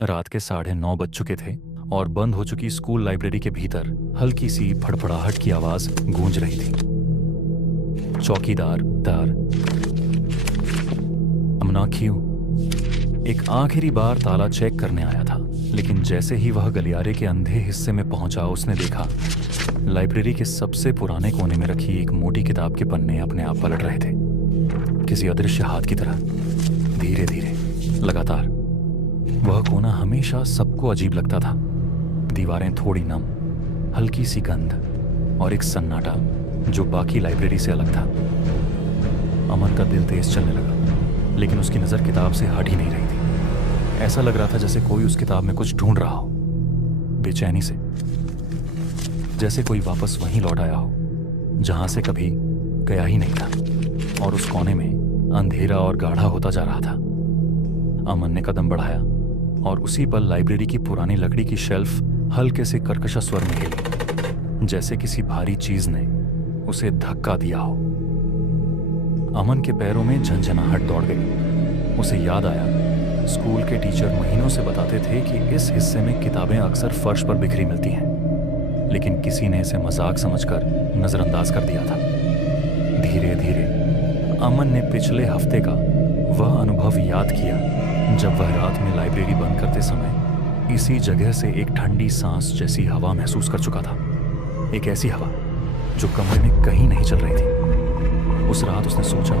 रात के 9:30 बज चुके थे और बंद हो चुकी स्कूल लाइब्रेरी के भीतर हल्की सी फड़फड़ाहट की आवाज गूंज रही थी। चौकीदार दार अमना क्यों एक आखिरी बार ताला चेक करने आया था, लेकिन जैसे ही वह गलियारे के अंधे हिस्से में पहुंचा उसने देखा लाइब्रेरी के सबसे पुराने कोने में रखी एक मोटी किताब के पन्ने अपने आप पलट रहे थे, किसी अदृश्य हाथ की तरह, धीरे धीरे, लगातार। वह कोना हमेशा सबको अजीब लगता था। दीवारें थोड़ी नम, हल्की सी गंध और एक सन्नाटा जो बाकी लाइब्रेरी से अलग था। अमन का दिल तेज चलने लगा, लेकिन उसकी नज़र किताब से हट ही नहीं रही थी। ऐसा लग रहा था जैसे कोई उस किताब में कुछ ढूंढ रहा हो, बेचैनी से, जैसे कोई वापस वहीं लौट आया हो जहां से कभी गया ही नहीं था। और उस कोने में अंधेरा और गाढ़ा होता जा रहा था। अमन ने कदम बढ़ाया और उसी पल लाइब्रेरी की पुरानी लकड़ी की शेल्फ हल्के से कर्कश स्वर में हिली, जैसे किसी भारी चीज ने उसे धक्का दिया हो। अमन के पैरों में झंझनाहट दौड़ गई। उसे याद आया, स्कूल के टीचर महीनों से बताते थे कि इस हिस्से में किताबें अक्सर फर्श पर बिखरी मिलती हैं, लेकिन किसी ने इसे मजाक समझकर नजरअंदाज कर दिया था। धीरे धीरे अमन ने पिछले हफ्ते का वह अनुभव याद किया जब वह रात में लाइब्रेरी बंद करते समय इसी जगह से एक ठंडी सांस जैसी हवा महसूस कर चुका था। एक ऐसी हवा जो कमरे में कहीं नहीं चल रही थी। उस रात उसने सोचा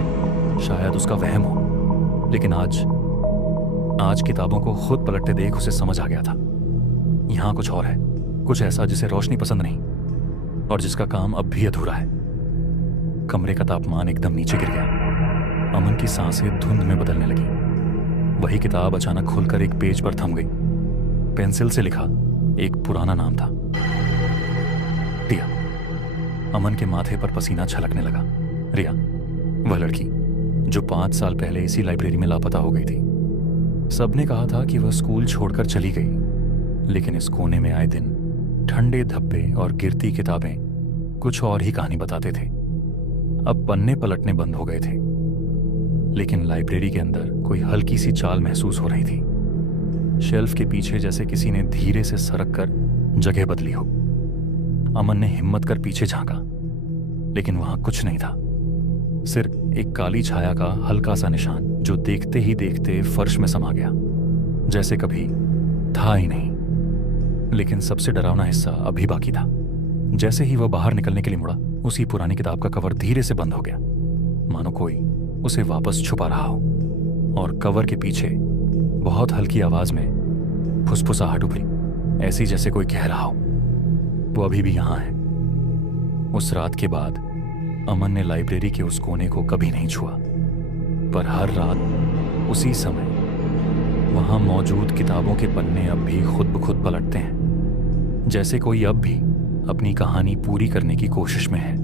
शायद उसका वहम हो, लेकिन आज किताबों को खुद पलटते देख उसे समझ आ गया था, यहाँ कुछ और है, कुछ ऐसा जिसे रोशनी पसंद नहीं और जिसका काम अब भी अधूरा है। कमरे का तापमान एकदम नीचे गिर गया। अमन की सांसें धुंध में बदलने लगी। वही किताब अचानक खुलकर एक पेज पर थम गई। पेंसिल से लिखा एक पुराना नाम था, रिया। अमन के माथे पर पसीना छलकने लगा। रिया, वह लड़की जो 5 साल पहले इसी लाइब्रेरी में लापता हो गई थी। सबने कहा था कि वह स्कूल छोड़कर चली गई, लेकिन इस कोने में आए दिन ठंडे धब्बे और गिरती किताबें कुछ और ही कहानी बताते थे। अब पन्ने पलटने बंद हो गए थे, लेकिन लाइब्रेरी के अंदर कोई हल्की सी चाल महसूस हो रही थी। शेल्फ के पीछे जैसे किसी ने धीरे से सरक कर जगह बदली हो। अमन ने हिम्मत कर पीछे झांका, लेकिन वहां कुछ नहीं था, सिर्फ एक काली छाया का हल्का सा निशान जो देखते ही देखते फर्श में समा गया, जैसे कभी था ही नहीं। लेकिन सबसे डरावना हिस्सा अभी बाकी था। जैसे ही वह बाहर निकलने के लिए मुड़ा, उसी पुरानी किताब का कवर धीरे से बंद हो गया, मानो कोई उसे वापस छुपा रहा हो। और कवर के पीछे बहुत हल्की आवाज में फुसफुसाहट उभरी, ऐसी जैसे कोई कह रहा हो, वो अभी भी यहां है। उस रात के बाद अमन ने लाइब्रेरी के उस कोने को कभी नहीं छुआ, पर हर रात उसी समय वहां मौजूद किताबों के पन्ने अब भी खुद ब खुद पलटते हैं, जैसे कोई अब भी अपनी कहानी पूरी करने की कोशिश में है।